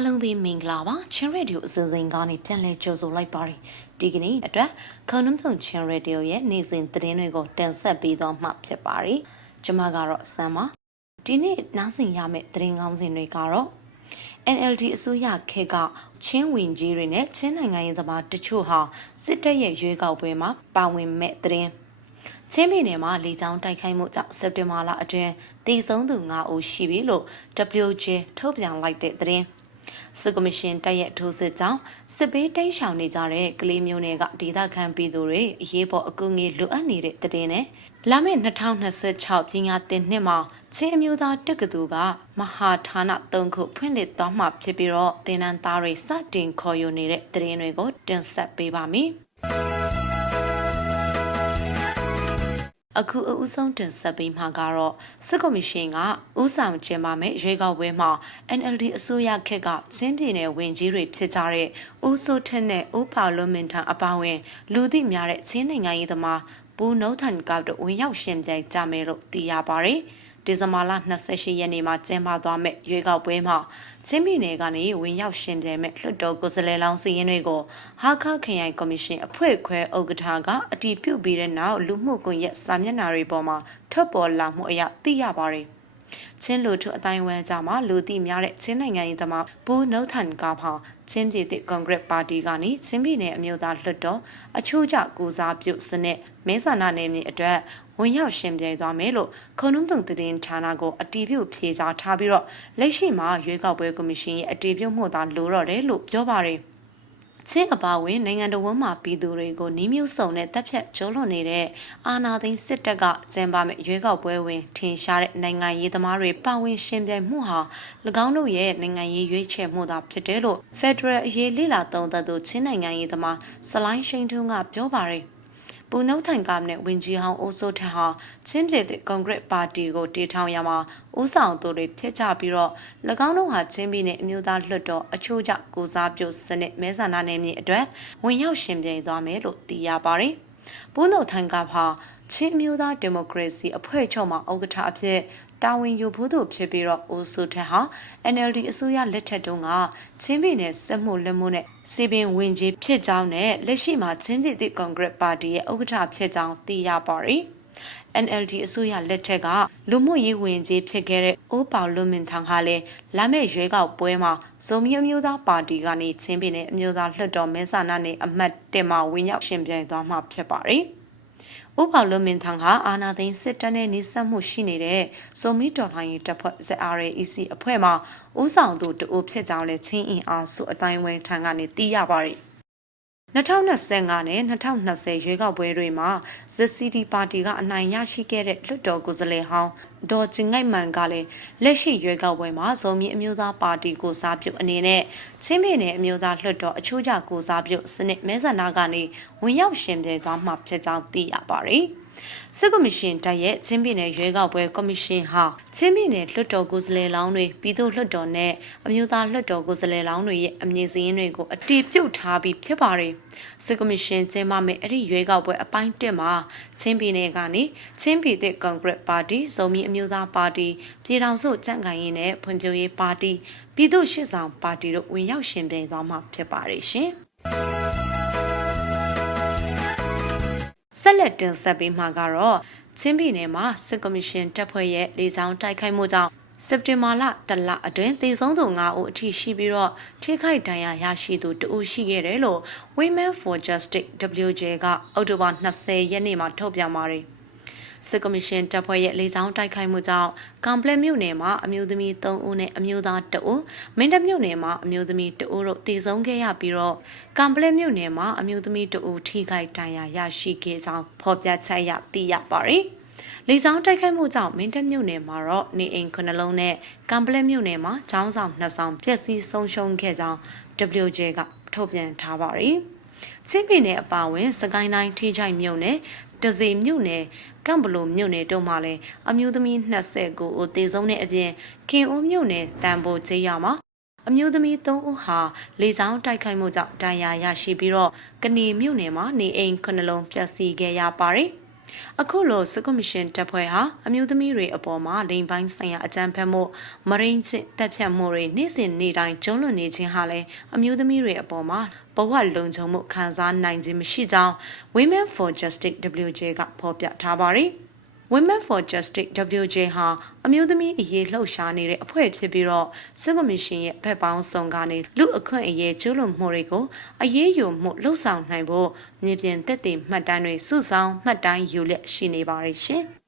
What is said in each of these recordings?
အားလုံးပဲမင်္ဂလာပါချင်းရေဒီယိုအစီအစဉ်ကနေပြန်လည်ကြိုဆိုလိုက်ပါတယ်ဒီကနေ့အတွက်ခေါင်းနှုံထုံချင်းရေဒီယိုရဲ့နေ့စဉ်သတင်းတွေကိုတင်ဆက်ပေးတော့မှဖြစ်ပါတယ်ကျွန်မကတော့ဆမ်ပါဒီနေ့နားဆင်ရမယ့်သတင်းကောင်းစဉ်တွေကတော့ NLD အစိုးရခေတ်ကချင်းဝင်ကြီးတွေနဲ့ချင်းနိုင်ငံရေးသမားတချို့ဟာစစ်တပ်ရဲ့ရွေးကောက်ပွဲမှာပါဝင်မဲ့သတင်းချင်းပြည်နယ်မှာလေကြောင်းတိုက်ခိုက်မှုကြောင့်စက်တင်ဘာလအတွင်းတည်ဆုံးသူ9ဦးရှိပြီလို့ WJ ထုတ်ပြန်လိုက်တဲ့သတင်း စစ်ကော်မရှင်တပ်ရဲ့ထိုးစစ်ကြောင့်စစ်ပေးတိတ်ရှောင်နေကြတဲ့ကလေးမျိုးတွေကဒေသခံပြည်သူတွေအရေးပေါ်အကူအညီလိုအပ်နေတဲ့တဲ့တင်နဲ့လာမယ့်2026ပညာသင်နှစ်မှာချင်းအမျိုးသားတက္ကသိုလ်ကမဟာဌာန၃ခုဖွင့်လှစ်သွားမှာဖြစ်ပြီးတော့သင်တန်းသားတွေစတင်ခေါ်ယူနေတဲ့တဲ့တင်တွေကိုတင်ဆက်ပေးပါမယ်။ အခုအဦးဆုံးတင်ဆက်ပေးမှာကတော့စစ်ကော်မရှင်ကဥဆောင်ကျင်းပမဲ့ရွေးကောက်ပွဲမှာ NLD အစိုးရခက်ကချင်းပြည်နယ်ဝင်ကြီးတွေဖြစ်ကြတဲ့ဦးစိုးထက်နဲ့ဦးပါလုံးမင်ထံအပါအဝင် လူသိများတဲ့ချင်းနိုင်ငံရေးသမားပူနိုထန်ကောက်တို့ဝင်ရောက်ရှင်ပြိုင်ကြမယ်လို့သိရပါတယ်။ ဒီဇင်ဘာလ28ရက်နေ့မှာကျင်းပသွားမဲ့ရွေးကောက်ပွဲမှာချင်းပြည်နယ်ကနေဝင်ရောက်ရှင်ပြိုင်မဲ့လွှတ်တော်ကိုယ်စားလှယ်လောင်းစီရင်တွေကိုဟာခခရိုင်ကော်မရှင်အဖွဲ့ခွဲဥက္ကဋ္ဌကအတည်ပြုပြီးတဲ့နောက်လူမှုကွန်ရက်စာမျက်နှာတွေပေါ်မှာထွက်ပေါ်လာမှုအရသိရပါတယ်။ချင်းလူထုအတိုင်းဝန်းကြမှာလူသိများတဲ့ချင်းနိုင်ငံရေးသမားပူနိုထန်ကဖောင်ချင်းပြည်သည့်ကွန်ဂရက်ပါတီကနေချင်းပြည်နယ်အမျိုးသားလွှတ်တော်အချို့ကျကူစားပြုစနစ်မဲဆန္ဒနယ်မြေအတွက် ဝင်ရောက်ရှင်ပြိုင်သွားမယ်လို့ခုံနှုံတုံသတင်းဌာနကိုအတီးပြုဖြေကြားထားပြီးတော့လက်ရှိမှာရွေးကောက်ပွဲကော်မရှင်ရဲ့အတီးပြုမှုသာလိုတော့တယ်လို့ပြောပါတယ်ချင်းအပါဝင်နိုင်ငံတော်ဝန်မှပြည်သူတွေကိုနှီးမျိုးစုံနဲ့တပ်ဖြတ်ကျုံးလွန်နေတဲ့အာဏာသိမ်းစစ်တပ်ကကျင်းပမဲ့ရွေးကောက်ပွဲဝင်ထင်ရှားတဲ့နိုင်ငံရေးသမားတွေပါဝင်ရှင်ပြိုင်မှုဟာ၎င်းတို့ရဲ့နိုင်ငံရေးရွေးချယ်မှုသာဖြစ်တယ်လို့ Federal အရေးလေ့လာသုံးသပ်သူချင်းနိုင်ငံရေးသမားစလိုင်းရှိန်ထွန်းကပြောပါတယ်။ ပူနှုတ်ထိုင်ကမ်နဲ့ဝင်ကြီးဟောင်းအိုးစိုးထက်ဟာချင်းပြည်တဲ့ကွန်ဂရက်ပါတီကိုတည်ထောင်ရမှာဦးဆောင်သူတွေဖြစ်ကြပြီးတော့၎င်းတို့ဟာချင်းပြည်နယ်အမျိုးသားလွှတ်တော်အချို့ကျကိုစားပြုစနစ်မဲဆန္ဒနယ်မြေအတွက်ဝင်ရောက်ရှင်ပြိုင်သွားမယ်လို့သိရပါတယ်။ပူနှုတ်ထိုင်ကမ်ဟာချင်းမျိုးသားဒီမိုကရေစီအဖွဲ့ချုပ်မှဥက္ကဋ္ဌအဖြစ် တာဝန်ယူဖို့သူဖြစ်ပြီးတော့အိုဆိုထက်ဟာ NLD အစိုးရလက်ထက်တုန်းကချင်းပြည်နယ်စစ်မှုလက်မှုနဲ့စီပင်ဝင်ကြီးဖြစ်ကြောင်းနဲ့လက်ရှိမှာချင်းပြည်သည့်ကွန်ဂရက်ပါတီရဲ့ဥက္ကဋ္ဌဖြစ်ကြောင်းသိရပါတယ်။ NLD အစိုးရလက်ထက်ကလူမှုရေးဝင်ကြီးဖြစ်ခဲ့တဲ့အိုးပေါလွန်မင်ထန်ဟာလည်းလာမယ့်ရွေးကောက်ပွဲမှာဇုံမျိုးမျိုးသားပါတီကနေချင်းပြည်နယ်အမျိုးသားလွှတ်တော်မဲဆန္ဒနယ်အမတ်တင်မှာဝင်ရောက်ရှင်ပြိုင်သွားမှာဖြစ်ပါတယ်။ ဥပောက်လွန်မင်ထန်ဟာအာနာသိန်းစစ်တပ်နဲ့နှိစက်မှုရှိနေတဲ့ဆိုမီတော်လှန်ရေးတပ်ဖွဲ့ ZRAEC အဖွဲ့မှဦးဆောင်သူတအိုဖြစ်ကြောင်းလည်းချင်းအင်အားစုအတိုင်းဝိုင်းထံကနေသိရပါတယ် 2025နဲ့2020ရွေးကောက်ပွဲတွေမှာ ZCD ပါတီကအနိုင်ရရှိခဲ့တဲ့လွှတ်တော်ကိုယ်စားလှယ်ဟောင်းဒေါ်ကျင်ငိုက်မန်ကလည်းလက်ရှိရွေးကောက်ပွဲမှာဇုံမြင့်အမျိုးသားပါတီကိုစားပြုအနေနဲ့ချင်းပြည်နယ်အမျိုးသားလွှတ်တော်အချို့ကျကိုစားပြုစနစ်မဲဆန္ဒကနေဝင်ရောက်ရှင်ပြသွားမှာဖြစ်ကြောင်းသိရပါတယ်။ စစ်ကော်မရှင်တပ်ရဲ့ချင်းပြည်နယ်ရွေးကောက်ပွဲကော်မရှင်ဟာချင်းပြည်နယ်လွှတ်တော်ကိုယ်စားလှယ်လောင်းတွေပြည်သူ့လွှတ်တော်နဲ့အမျိုးသားလွှတ်တော်ကိုယ်စားလှယ်လောင်းတွေရဲ့အမည်စာရင်းတွေကိုအတည်ပြုထားပြီးဖြစ်ပါတယ်စစ်ကော်မရှင်ကျင်းပမယ့်အဲ့ဒီရွေးကောက်ပွဲအပိုင်း1မှာချင်းပြည်နယ်ကနေချင်းပြည်သစ်ကွန်ဂရက်ပါတီစုံမီအမျိုးသားပါတီပြည်ထောင်စုကြံ့ခိုင်ရေးနဲ့ဖွံ့ဖြိုးရေးပါတီပြည်သူ့ရှစ်ဆောင်ပါတီတို့ဝင်ရောက်ရှင်ပြိုင်သွားမှာဖြစ်ပါတယ်ရှင် ဆက်လက်တင်ဆက်ပေးမှာကတော့ချင်းပြည်နယ်မှာစစ်ကော်မရှင်တပ်ဖွဲ့ရဲ့လေဆောင်တိုက်ခိုက်မှုကြောင့်စက်တင်ဘာလတလအတွင်းသေဆုံးသူ9ဦးအထိရှိပြီးတော့ထိခိုက်ဒဏ်ရာရရှိသူ2ဦးရှိခဲ့တယ်လို့ Women for Justice WJ ကအောက်တိုဘာ20ရက်နေ့မှာထုတ်ပြန်ပါတယ်။ စစ်ကော်မရှင်တပ်ဖွဲ့ရဲ့လေကြောင်းတိုက်ခိုက်မှုကြောင့်ကံပလက်မြို့နယ်မှာအမျိုးသမီး3ဦးနဲ့အမျိုးသား2ဦးမင်းတပ်မြို့နယ်မှာအမျိုးသမီး2ဦးတို့တည်ဆုံးခဲ့ရပြီးတော့ကံပလက်မြို့နယ်မှာအမျိုးသမီး2ဦးထိခိုက်ဒဏ်ရာရရှိခဲ့ကြောင်းဖော်ပြချက်ရသိရပါတယ်။လေကြောင်းတိုက်ခိုက်မှုကြောင့်မင်းတပ်မြို့နယ်မှာတော့နေအိမ်9လုံးနဲ့ကံပလက်မြို့နယ်မှာចောင်းဆောင်2ဆောင်ပျက်စီးဆုံးရှုံးခဲ့ကြောင်း WJ ကထုတ်ပြန်ထားပါတယ်။ချင်းပြည်နယ်အပါအဝင်စကိုင်းတိုင်းထိချိုက်မြို့နယ် တစီမြို့နယ်ကမ်ဘလိုမြို့နယ်တို့မှာလည်းအမျိုးသမီး20ကိုသေဆုံးတဲ့အပြင်ခင်ဦးမြို့နယ်တန်ဖိုကျေးရွာမှာအမျိုးသမီး3ဦးဟာလေဆောင်တိုက်ခိုက်မှုကြောင့်ဒဏ်ရာရရှိပြီးတော့ကဏီမြို့နယ်မှာနေအိမ်9လုံးပျက်စီးခဲ့ရပါတယ်။ အခုလိုစကွန်မရှင်တပ်ဖွဲ့ဟာအမျိုးသမီးတွေအပေါ်မှာလိင်ပိုင်းဆိုင်ရာအကြမ်းဖက်မှုမရင်းချစ်တပ်ဖြတ်မှုတွေနေ့စဉ်နေ့တိုင်းကျုံးလွန်နေခြင်းဟာလည်းအမျိုးသမီးတွေအပေါ်မှာဘဝလုံခြုံမှုခံစားနိုင်ခြင်းမရှိကြောင်း Women for Justice WJ ကဖော်ပြထားပါတယ်။ Women for Justice WJ ဟာအမျိုးသမီးအရေးလှုပ်ရှားနေတဲ့အဖွဲ့ဖြစ်ပြီးတော့စစ်ကော်မရှင်ရဲ့ဘက်ပေါင်းဆောင်ကနေလူအခွင့်အရေးကျူးလွန်မှုတွေကိုအရေးယူမှုလှုပ်ဆောင်နိုင်ဖို့မြေပြင်တက်တည်မှတ်တမ်းတွေစုဆောင်းမှတ်တမ်းယူလက်ရှိနေပါရရှင်။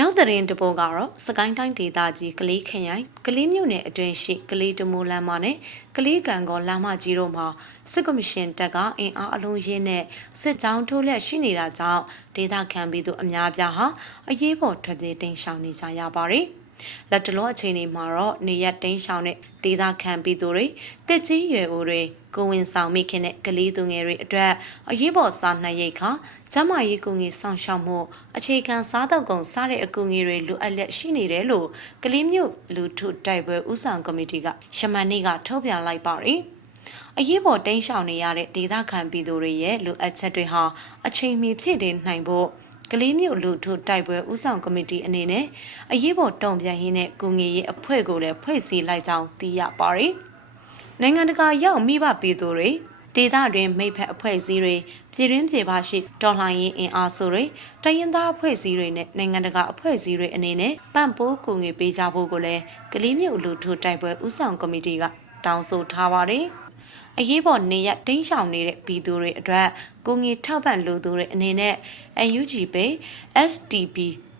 နောက်သတင်းတပုတ်ကတော့စကိုင်းတိုင်းဒေသကြီးကလေးခရိုင်ကလေးမြို့နယ်အတွင်းရှိကလေးတမိုးလမ်းမနဲ့ကလေးကံကောလမ်းမကြီးတို့မှာစစ်ကော်မရှင်တပ်ကအင်အားအလုံးရင်းနဲ့စစ်ကြောင်းထိုးလက်ရှိနေတာကြောင့်ဒေသခံပြည်သူအများပြားဟာအရေးပေါ်ထွက်ပြေးတိမ်းရှောင်နေကြရပါတယ်။ လက်တလောအချိန်တွေမှာတော့နေရတိန်းရှောင်တဲ့ဒေသခံပြည်သူတွေတက်ကြီးရွယ်အိုတွေကိုဝင်ဆောင်မိခင်တဲ့ကလေးသူငယ်တွေအတွက်အရေးပေါ်စားနှပ်ရိတ်ခါကျမရေးကူငေဆောင်ရှောက်မှုအခြေခံစားတော့ကုန်စားတဲ့အကူငေတွေလိုအပ်လက်ရှိနေတယ်လို့ကလေးမျိုးလူထုတိုက်ပွဲဥဆောင်ကော်မတီကရှမန်နေ့ကထုတ်ပြန်လိုက်ပါတယ်အရေးပေါ်တိန်းရှောင်နေရတဲ့ဒေသခံပြည်သူတွေရဲ့လိုအပ်ချက်တွေဟာအချိန်မီဖြည့်တင်နိုင်ဖို့ ကလေးမျိုးလူထုတိုက်ပွဲဥဆောင်ကော်မတီအနေနဲ့အရေးပေါ်တုံ့ပြန်ရင်းနဲ့ကိုငေရဲ့အဖွဲ့ကိုလည်းဖွဲ့စည်းလိုက်ကြောင်းသိရပါတယ်။နိုင်ငံတကာရောက်မိဘပြည်သူတွေဒေသတွင်မိဖက်အဖွဲ့အစည်းတွေပြည်တွင်းပြည်ပရှိတော်လှန်ရေးအင်အားစုတွေတရင်သားအဖွဲ့အစည်းတွေနဲ့နိုင်ငံတကာအဖွဲ့အစည်းတွေအနေနဲ့ပံ့ပိုးကူညီပေးကြဖို့ကိုလည်းကလေးမျိုးလူထုတိုက်ပွဲဥဆောင်ကော်မတီကတောင်းဆိုထားပါတယ်။ အရေးပေါ်နေရတင်းရှောင်နေတဲ့ပြည်သူတွေအတွက်ကိုငီထောက်ပံ့လိုသူတွေအနေနဲ့ UNG Pay STB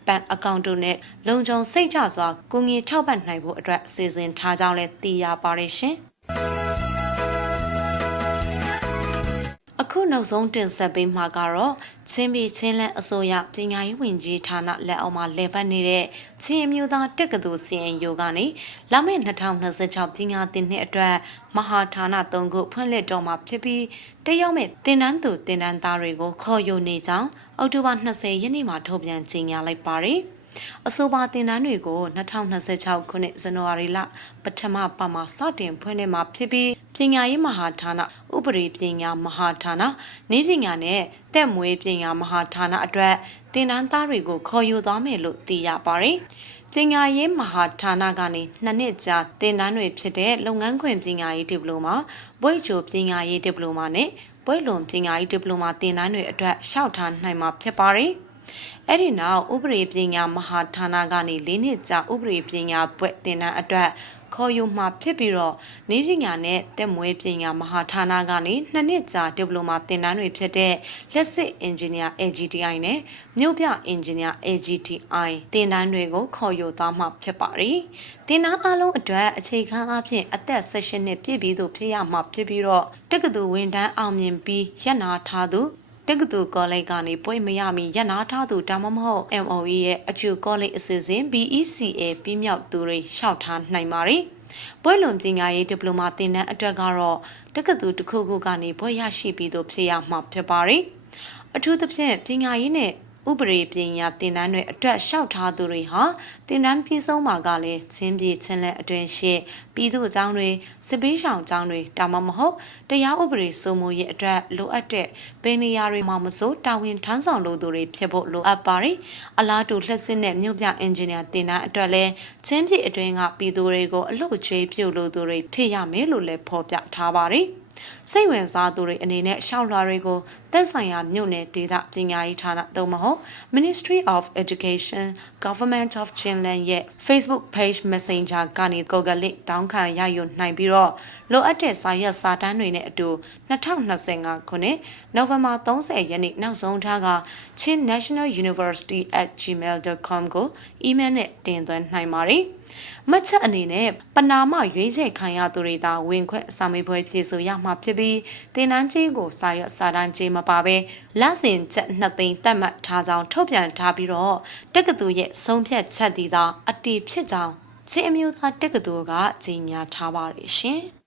ဘဏ်အကောင့်တို့နဲ့လုံခြုံစိတ်ချစွာကိုငီထောက်ပံ့နိုင်ဖို့အတွက်စီစဉ်ထားကြောင်းလည်းသိရပါတယ်ရှင်။ ခုနောက်ဆုံးတင်ဆက်ပေးမှာကတော့ချင်းပြည်ချင်းလက်အစိုးရပညာရေးဝန်ကြီးဌာနလက်အောက်မှာလည်ပတ်နေတဲ့ချင်းအမျိုးသားတက္ကသိုလ်စီရင်ယိုကနေလာမယ့်2026ပညာသင်နှစ်အတွက်မဟာဌာန၃ခုဖွင့်လှစ်တော့မှာဖြစ်ပြီးတရောက်မဲ့တင်နန်းသူတင်နန်းသားတွေကိုခေါ်ယူနေကြောင်းအောက်တိုဘာ20ရက်နေ့မှာထုတ်ပြန်ကြေညာလိုက်ပါတယ်။ အဆိုပါတင်တန်းတွေကို2026ခုနှစ်ဇန်နဝါရီလပထမပတ်မှာစတင်ဖွင့်လှစ်မှာဖြစ်ပြီးပညာရေးမဟာဌာနဥပဒေပညာမဟာဌာနနေပညာနဲ့တက်မွေးပညာမဟာဌာနအတွက်တင်တန်းသားတွေကိုခေါ်ယူသွားမယ်လို့သိရပါတယ်ပညာရေးမဟာဌာနကနေနှစ်နှစ်ကြာသင်တန်းတွေဖြစ်တဲ့လုပ်ငန်းခွင်ပညာရေးဒီပလိုမာဘွဲ့ချိုပညာရေးဒီပလိုမာနဲ့ဘွဲ့လွန်ပညာရေးဒီပလိုမာသင်တန်းတွေအတွက်ရှောက်ထားနိုင်မှာဖြစ်ပါတယ်။ အဲ့ဒီနောက်ဥပဒေပညာမဟာဌာနကနေ၄နှစ်ကြာဥပဒေပညာဘွဲ့သင်တန်းအတွက်ခေါ်ယူမှာဖြစ်ပြီးတော့နေပညာနဲ့တက်မွေးပညာမဟာဌာနကနေနှစ်နှစ်ကြာဒီပလိုမာသင်တန်းတွေဖြစ်တဲ့လက်စစ်အင်ဂျင်နီယာ AGTI နဲ့မြို့ပြအင်ဂျင်နီယာ AGTI သင်တန်းတွေကိုခေါ်ယူသွားမှာဖြစ်ပါတယ်။သင်တန်းအလုံးအတွက်အခြေခံအဖြစ်အသက်16နှစ်ပြည့်ပြီးသူဖြစ်ရမှာဖြစ်ပြီးတော့တက္ကသိုလ်ဝန်ထမ်းအောင်မြင်ပြီးရပ်နာထားသူ တက္ကသိုလ်ကောလိပ်ကနေပွင့်မရမီရနာထားသူဒါမှမဟုတ် MOE ရဲ့အကျိုးကောလိပ်အစီအစဉ် BECA ပြီးမြောက်သူတွေရှောက်ထားနိုင်ပါတယ်။ပွဲလွန်ပညာရေးဒီပလိုမာသင်တန်းအတွက်ကတော့တက္ကသိုလ်တစ်ခုခုကနေဘွဲ့ရရှိပြီးသို့ဖြစ်ရမှာဖြစ်ပါတယ်။အထူးသဖြင့်ပညာရေးနဲ့ ဥပဒေပညာသင်တန်းတွေအတွက်လျှောက်ထားသူတွေဟာသင်တန်းပြီးဆုံးမှာကလည်းချင်းပြေချင်းလက်အတွင်ရှိပြည်သူအကြောင်းတွေစစ်ပေးဆောင်အကြောင်းတွေတာမမဟုတ်တရားဥပဒေစိုးမိုးရေးအတွက်လိုအပ်တဲ့ဘယ်နေရာတွေမှာမဆိုတာဝန်ထမ်းဆောင်လိုသူတွေဖြစ်ဖို့လိုအပ်ပါတယ်အလားတူလှက်စစ်နဲ့မြို့ပြအင်ဂျင်နီယာသင်တန်းအတွက်လည်းချင်းပြေအတွင်းကပြည်သူတွေကိုအလုပ်ချေးပြုလိုသူတွေထိရမယ်လို့လည်းဖော်ပြထားပါတယ် စိတ်ဝင်စားသူတွေအနေနဲ့ရှောက်လွှာတွေကိုသက်ဆိုင်ရာမြို့နယ်ဒေသပညာရေးဌာနသို့မဟုတ် Ministry of Education Government of Chinland ရဲ့ Facebook page Messenger ကနေကိုကလစ်တောင်းခံရယူနိုင်ပြီးတော့လိုအပ်တဲ့စာရွက်စာတမ်းတွေနဲ့အတူ2025ခုနှစ်နိုဝင်ဘာ30ရက်နေ့နောက်ဆုံးထားက Chin National University @gmail.com ကိုအီးမေးလ်နဲ့တင်သွင်းနိုင်ပါတယ်။မှတ်ချက်အနေနဲ့ပနာမရွေးချယ်ခံရသူတွေသာဝင်ခွင့်စာမေးပွဲဖြေဆိုရမှာဖြစ်ပြီးတင်နန်းချင်းကိုစာရွက်စာတမ်းချင်းမပါဘဲလစဉ်ချက်နှစ်သိန်းတက်မှတ်ထားကြောင်းထုတ်ပြန်ထားပြီးတော့တက္ကသိုလ်ရဲ့ဆုံးဖြတ်ချက်သည်သာအတည်ဖြစ်ကြောင်းချင်းအမျိုးသားတက္ကသိုလ်ကကြေညာထားပါတယ်ရှင်။